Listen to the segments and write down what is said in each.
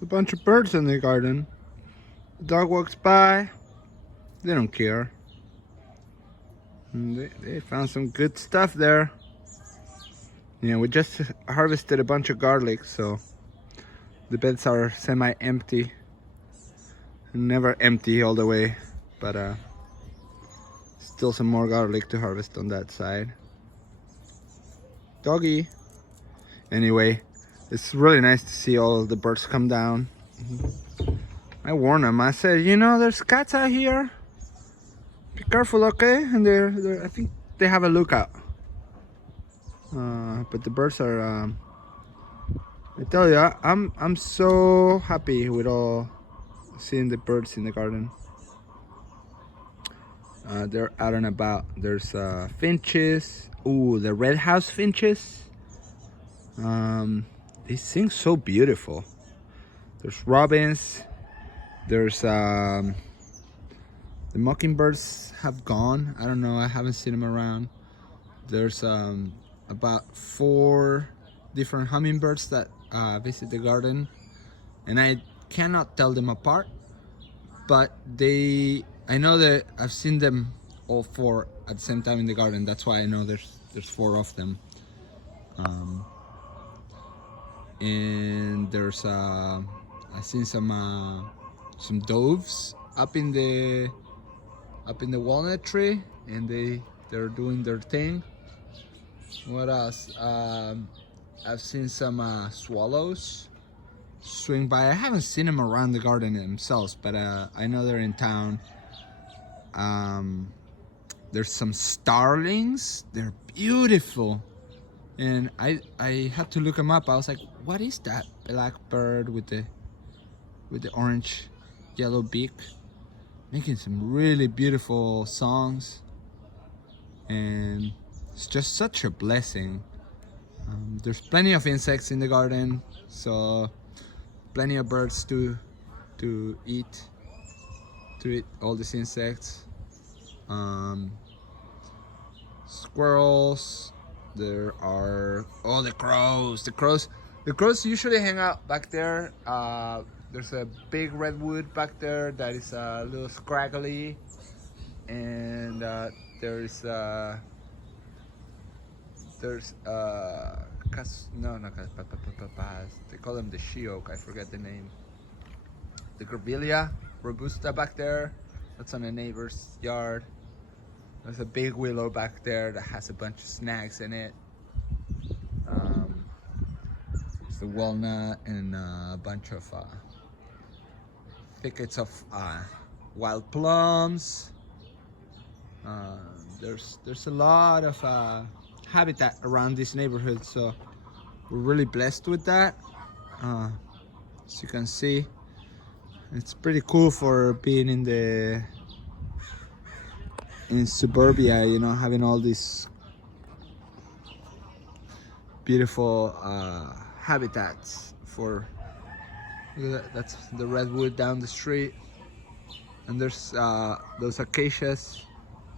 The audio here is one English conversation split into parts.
A bunch of birds in the garden. The dog walks by. They don't care. And they found some good stuff there. Yeah, we just harvested a bunch of garlic, so the beds are semi-empty. Never empty all the way, but still some more garlic to harvest on that side. Doggy. Anyway, it's really nice to see all the birds come down. I warned them. I said, you know, there's cats out here. Be careful, okay? And they're I think they have a lookout. But the birds are. I tell you, I'm so happy with all seeing the birds in the garden. They're out and about. There's finches. Ooh, the red house finches. They sing so beautiful. There's robins. There's the mockingbirds have gone. I don't know. I haven't seen them around. There's about 4 different hummingbirds that visit the garden, and I cannot tell them apart. But I know that I've seen them all 4 at the same time in the garden. That's why I know there's 4 of them. And there's I seen some doves up in the walnut tree, and they're doing their thing. What else? I've seen some swallows swing by. I haven't seen them around the garden themselves, but I know they're in town. There's some starlings. They're beautiful, and I had to look them up. I was like, what is that black bird with the orange yellow beak, making some really beautiful songs? And it's just such a blessing. There's plenty of insects in the garden, so plenty of birds to eat all these insects. Squirrels. There are the crows. The crows usually hang out back there. There's a big redwood back there that is a little scraggly, and there's they call them the she oak. I forget the name. The grevillea robusta back there. That's on a neighbor's yard. There's a big willow back there that has a bunch of snags in it. There's the walnut and a bunch of thickets of wild plums. There's a lot of habitat around this neighborhood, so we're really blessed with that. As you can see, it's pretty cool for being in suburbia, you know, having all these beautiful habitats for. Look at that, that's the redwood down the street, and there's those acacias,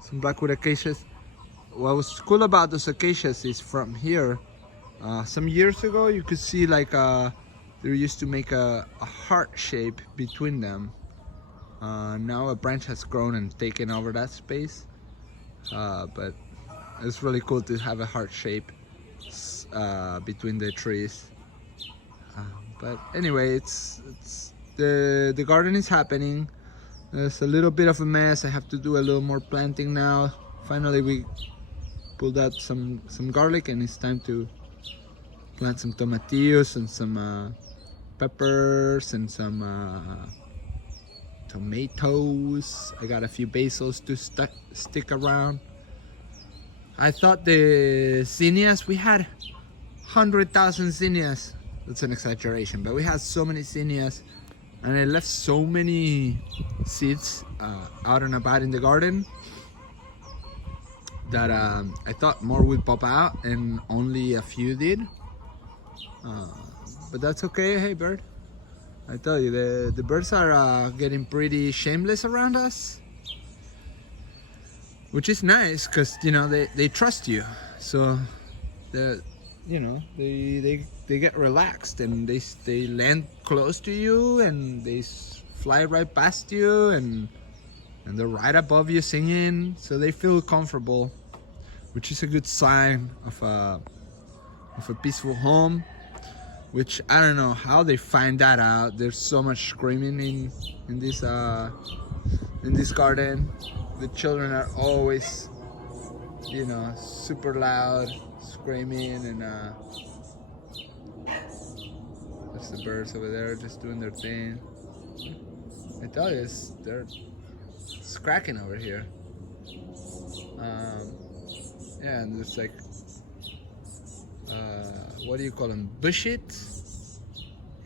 some blackwood acacias. What was cool about those acacias is from here, some years ago you could see like they used to make a heart shape between them. Now a branch has grown and taken over that space, but it's really cool to have a heart shape between the trees. But anyway, it's the garden is happening. It's a little bit of a mess. I have to do a little more planting now. Finally we pulled out some garlic, and it's time to plant some tomatillos and some peppers and some tomatoes. I got a few basils to stick around. I thought the zinnias, we had 100,000 zinnias. That's an exaggeration, but we had so many zinnias, and I left so many seeds out and about in the garden that I thought more would pop out, and only a few did. But that's okay. Hey bird, I tell you, the birds are getting pretty shameless around us, which is nice because, you know, they trust you. So they get relaxed, and they land close to you, and they fly right past you, and they're right above you singing, so they feel comfortable, which is a good sign of a peaceful home. Which I don't know how they find that out. There's so much screaming in this garden. The children are always, super loud, screaming, and there's the birds over there just doing their thing. I tell you, it's cracking over here. Yeah, and there's like, what do you call them? Bushit?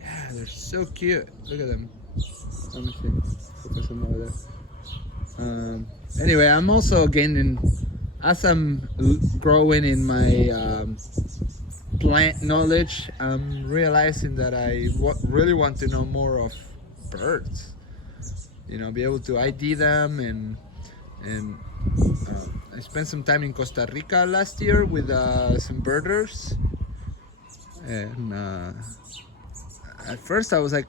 Yeah, they're so cute. Look at them. Let me see. Focus them over there. Anyway, I'm also gaining, as I'm growing in my plant knowledge, I'm realizing that I really want to know more of birds. Be able to ID them, and I spent some time in Costa Rica last year with some birders, and at first I was like,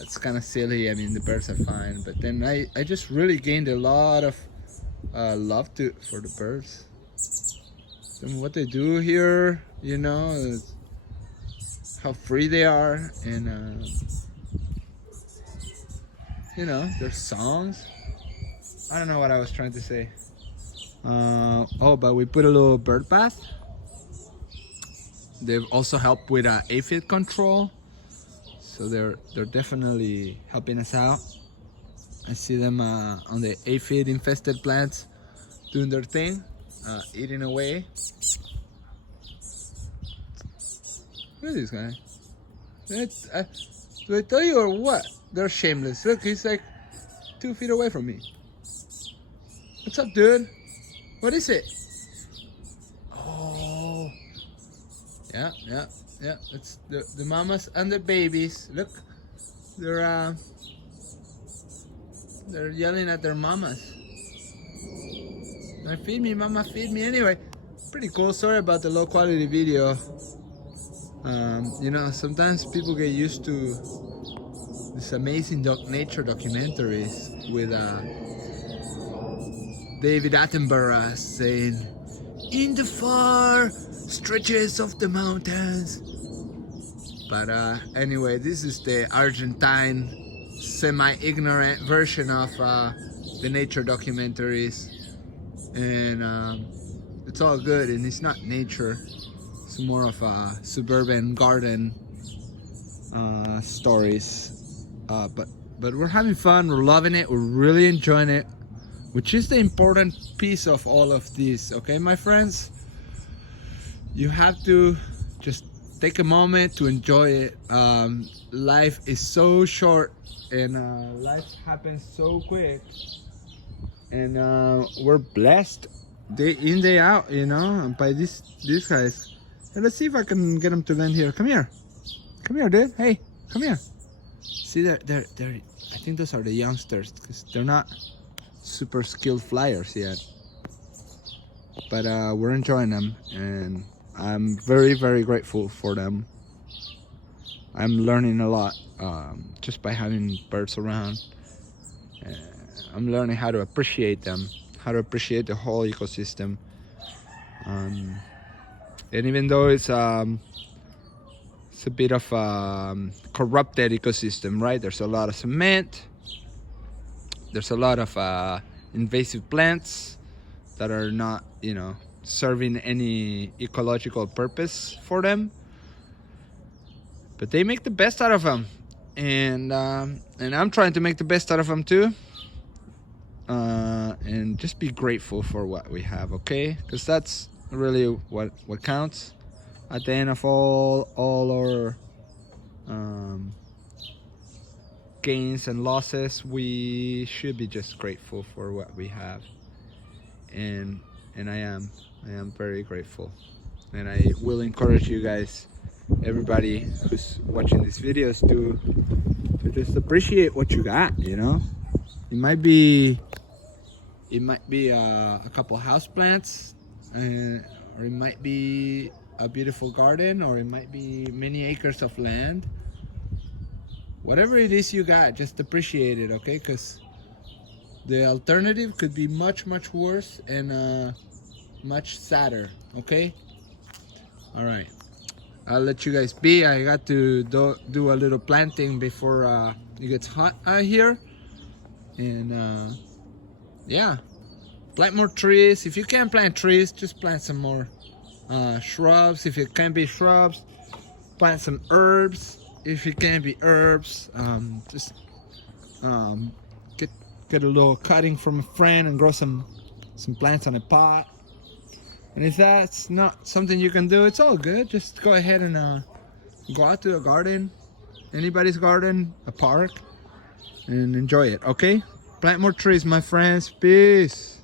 it's kind of silly. I mean, the birds are fine, but then I just really gained a lot of love for the birds. And what they do here, how free they are, and their songs. I don't know what I was trying to say. But we put a little bird bath. They've also helped with aphid control, so they're definitely helping us out. I see them on the aphid infested plants doing their thing, eating away. Look at this guy. Do I tell you or what? They're shameless. Look, he's like 2 feet away from me. What's up, dude? What is it? Oh, yeah. It's the mamas and the babies. Look, they're yelling at their mamas. Feed me, mama, feed me. Anyway, pretty cool. Sorry about the low quality video. Sometimes people get used to this amazing nature documentaries with David Attenborough saying, "In the far stretches of the mountains." But anyway, this is the Argentine semi-ignorant version of the nature documentaries, and it's all good, and it's not nature. It's more of a suburban garden stories. But we're having fun. We're loving it. We're really enjoying it, which is the important piece of all of this. Okay, my friends, you have to just take a moment to enjoy it. Life is so short, and life happens so quick, and we're blessed day in, day out, by these guys. And let's see if I can get them to land here. Come here, dude. Hey, come here. See, they're I think those are the youngsters, because they're not super skilled flyers yet, but we're enjoying them, and I'm very, very grateful for them. I'm learning a lot just by having birds around. I'm learning how to appreciate them, how to appreciate the whole ecosystem. And even though it's a bit of a corrupted ecosystem, right? There's a lot of cement. There's a lot of invasive plants that are not, serving any ecological purpose for them. But they make the best out of them, and I'm trying to make the best out of them too. And just be grateful for what we have, okay? Because that's really what counts. At the end of all our gains and losses, we should be just grateful for what we have, and I am very grateful, and I will encourage you guys, everybody who's watching these videos, to just appreciate what you got. It might be a couple houseplants, or it might be a beautiful garden, or it might be many acres of land. Whatever it is you got, just appreciate it, okay? Because the alternative could be much worse and much sadder, okay? All right, I'll let you guys be. I got to do a little planting before it gets hot out here. And yeah, plant more trees. If you can't plant trees, just plant some more shrubs. If it can't be shrubs, plant some herbs. If it can't be herbs, just get a little cutting from a friend and grow some plants on a pot. And if that's not something you can do, it's all good. Just go ahead and go out to a garden, anybody's garden, a park, and enjoy it, okay? Plant more trees, my friends. Peace.